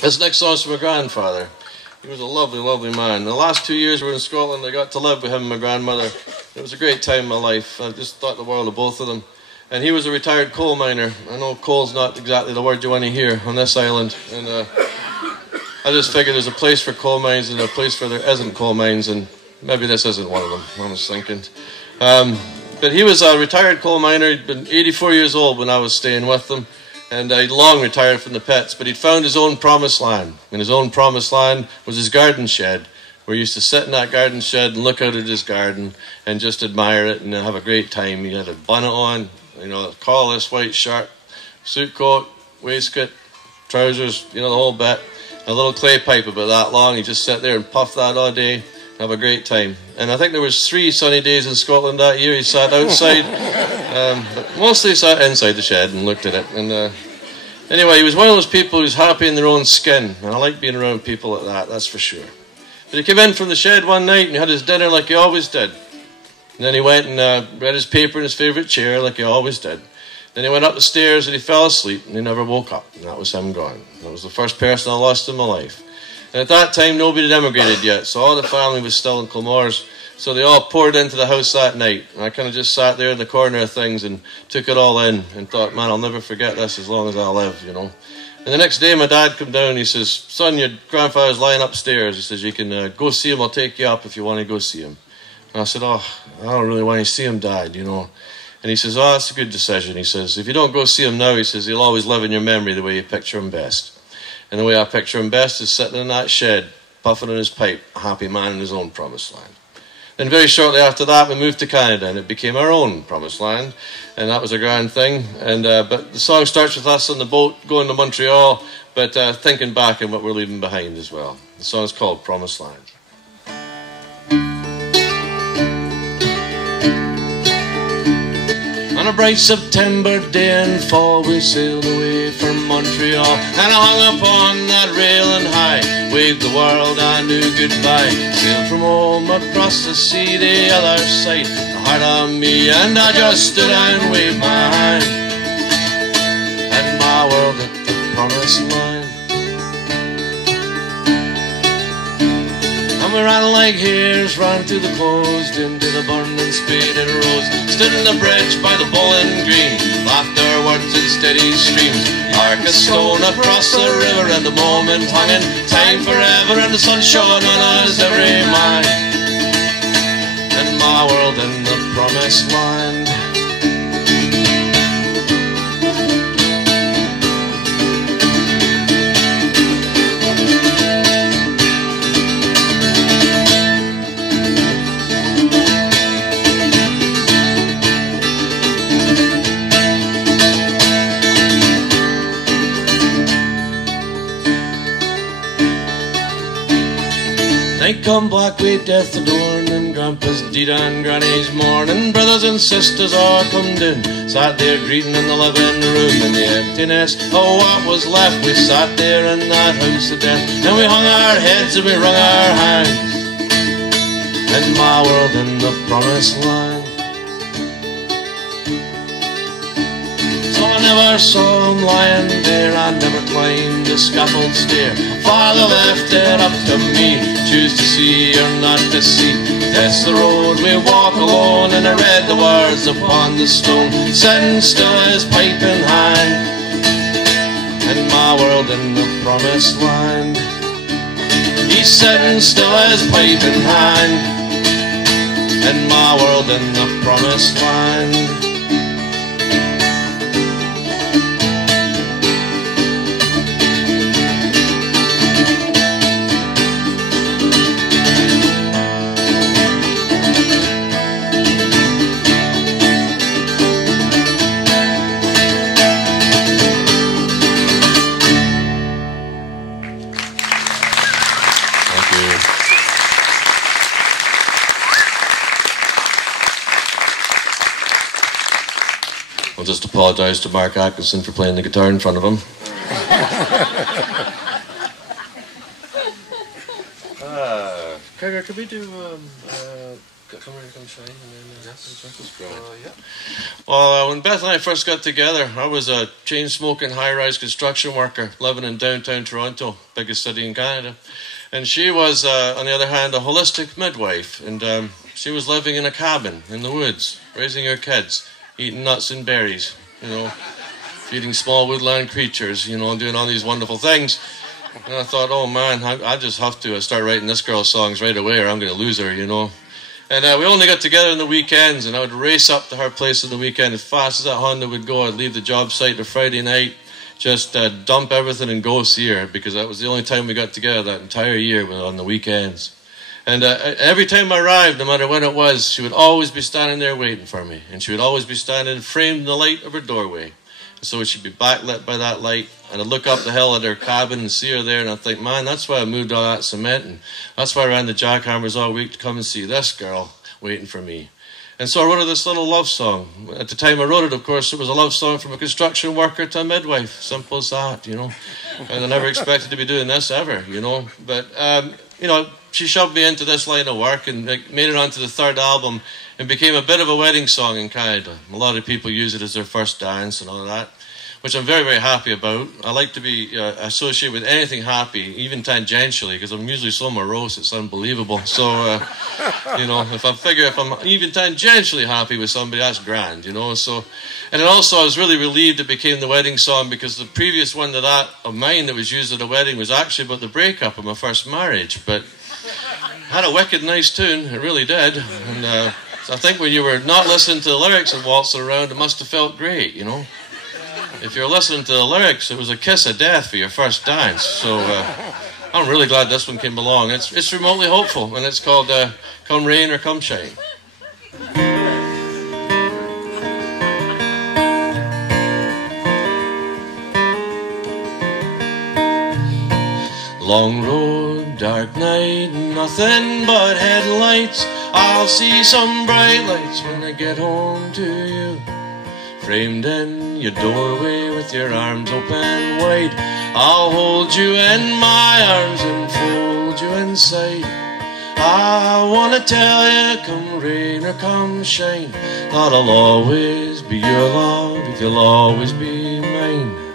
This next song is from my grandfather. He was a lovely, lovely man. The last 2 years we were in Scotland, I got to live with him and my grandmother. It was a great time in my life. I just thought the world of both of them. And he was a retired coal miner. I know coal's not exactly the word you want to hear on this island. And I just figured there's a place for coal mines and a place where there isn't coal mines, and maybe this isn't one of them, I was thinking. But he was a retired coal miner. He'd been 84 years old when I was staying with him. And he'd long retired from the pits, but he'd found his own promised land. And his own promised land was his garden shed, where he used to sit in that garden shed and look out at his garden and just admire it and have a great time. He had a bonnet on, you know, a collarless white shirt, suit coat, waistcoat, trousers, you know, the whole bit. A little clay pipe about that long. He'd just sit there and puff that all day, have a great time. And I think there was 3 sunny days in Scotland that year. He sat outside, but mostly sat inside the shed and looked at it. And anyway, he was one of those people who's happy in their own skin, and I like being around people like that, that's for sure. But he came in from the shed one night and he had his dinner like he always did. And then he went and read his paper in his favourite chair like he always did. Then he went up the stairs and he fell asleep and he never woke up. And that was him gone. That was the first person I lost in my life. And at that time, nobody had emigrated yet, so all the family was still in Kilmores. So they all poured into the house that night. And I kind of just sat there in the corner of things and took it all in and thought, man, I'll never forget this as long as I live, you know. And the next day, my dad came down and he says, son, your grandfather's lying upstairs. He says, you can go see him, I'll take you up if you want to go see him. And I said, oh, I don't really want to see him, Dad, you know. And he says, oh, that's a good decision. He says, if you don't go see him now, he says, he'll always live in your memory the way you picture him best. And the way I picture him best is sitting in that shed, puffing on his pipe, a happy man in his own promised land. Then very shortly after that, we moved to Canada, and it became our own promised land. And that was a grand thing. And but the song starts with us on the boat going to Montreal, but thinking back on what we're leaving behind as well. The song is called Promised Land. On a bright September day in fall, we sailed away from Montreal, and I hung upon that railing high, waved the world I knew goodbye. Sailed from home across the sea, the other side, the heart of me, and I just stood and waved my hand, and my world at the promised land. And we ran like hares, ran through the closed, into the burning spaded roads, stood in the bridge by the Bowling Green, laughed our words in steady streams, arc a stone across the river, and the moment hung in time forever, and the sun shone on us every man, and my world in the promised land. Night come black with death adorned, and Grandpa's deed and Granny's mourning. Brothers and sisters all come down, sat there greeting in the living room. In the emptiness of what was left, we sat there in that house of death, and we hung our heads and we wrung our hands, and my world in the promised land. So I never saw him lying there, I never climbed the scaffold stair. Father left it up to me, choose to see or not to see. That's the road we walk alone, and I read the words upon the stone, sitting still his pipe in hand, and my world in the promised land. He's sitting still his pipe in hand, and my world in the promised land. I'll just apologise to Mark Atkinson for playing the guitar in front of him. Gregor, could we do Come Rain or Come Shine, and then Yes. Yeah. Well, when Beth and I first got together, I was a chain-smoking high-rise construction worker living in downtown Toronto, biggest city in Canada. And she was, on the other hand, a holistic midwife. And she was living in a cabin in the woods, raising her kids, eating nuts and berries, you know, feeding small woodland creatures, you know, doing all these wonderful things. And I thought, oh man, I just have to start writing this girl's songs right away or I'm going to lose her, you know. And we only got together on the weekends, and I would race up to her place on the weekend as fast as that Honda would go. I'd leave the job site on Friday night, just dump everything and go see her, because that was the only time we got together that entire year, on the weekends. And every time I arrived, no matter when it was, she would always be standing there waiting for me. And she would always be standing framed in the light of her doorway. So she'd be backlit by that light, and I'd look up the hill at her cabin and see her there, and I'd think, man, that's why I moved all that cement, and that's why I ran the jackhammers all week to come and see this girl waiting for me. And so I wrote her this little love song. At the time I wrote it, of course, it was a love song from a construction worker to a midwife. Simple as that, you know. And I never expected to be doing this ever, you know. But, you know, she shoved me into this line of work and made it onto the third album and became a bit of a wedding song in Canada. A lot of people use it as their first dance and all of that, which I'm very, very happy about. I like to be associated with anything happy, even tangentially, because I'm usually so morose, it's unbelievable. So, you know, if I'm even tangentially happy with somebody, that's grand, you know. So, and then also I was really relieved it became the wedding song, because the previous one to that of mine that was used at a wedding was actually about the breakup of my first marriage, but had a wicked nice tune, it really did. And so I think when you were not listening to the lyrics and waltzing around, it must have felt great, you know. If you're listening to the lyrics, it was a kiss of death for your first dance. So I'm really glad this one came along. It's remotely hopeful, and it's called Come Rain or Come Shine. Long road, dark night, nothing but headlights. I'll see some bright lights when I get home to you. Framed in your doorway with your arms open wide, I'll hold you in my arms and fold you inside. I wanna tell you, come rain or come shine, that I'll always be your love if you'll always be mine.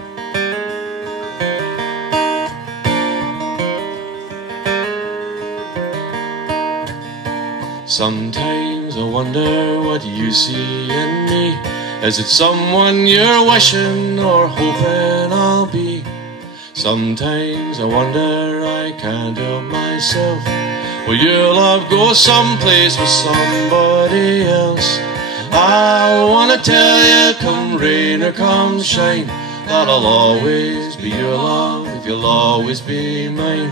Sometimes I wonder what you see in me. Is it someone you're wishing or hoping I'll be? Sometimes I wonder, I can't help myself. Will your love go someplace with somebody else? I wanna tell you, come rain or come shine, that I'll always be your love if you'll always be mine.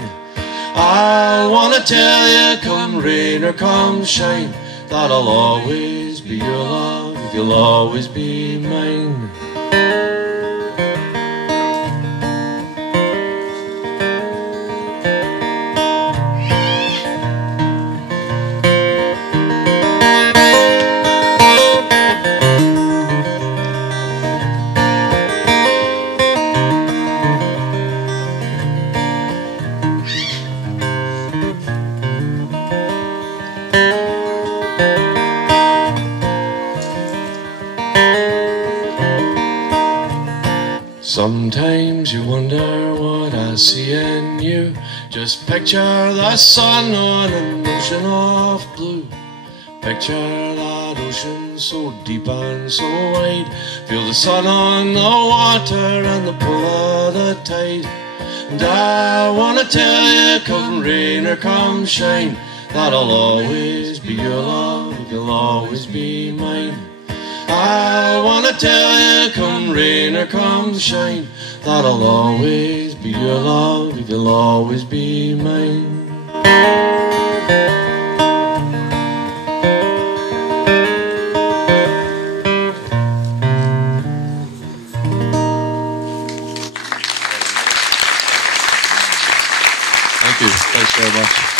I wanna tell you, come rain or come shine, that I'll always be your love if you'll always be mine. Sometimes you wonder what I see in you. Just picture the sun on an ocean of blue. Picture that ocean so deep and so wide. Feel the sun on the water and the pull of the tide. And I wanna tell you, come rain or come shine, that I'll always be your love if you'll always be mine. I wanna tell you, come rain or come shine, that I'll always be your love if you'll always be mine. Thank you. Thanks very much.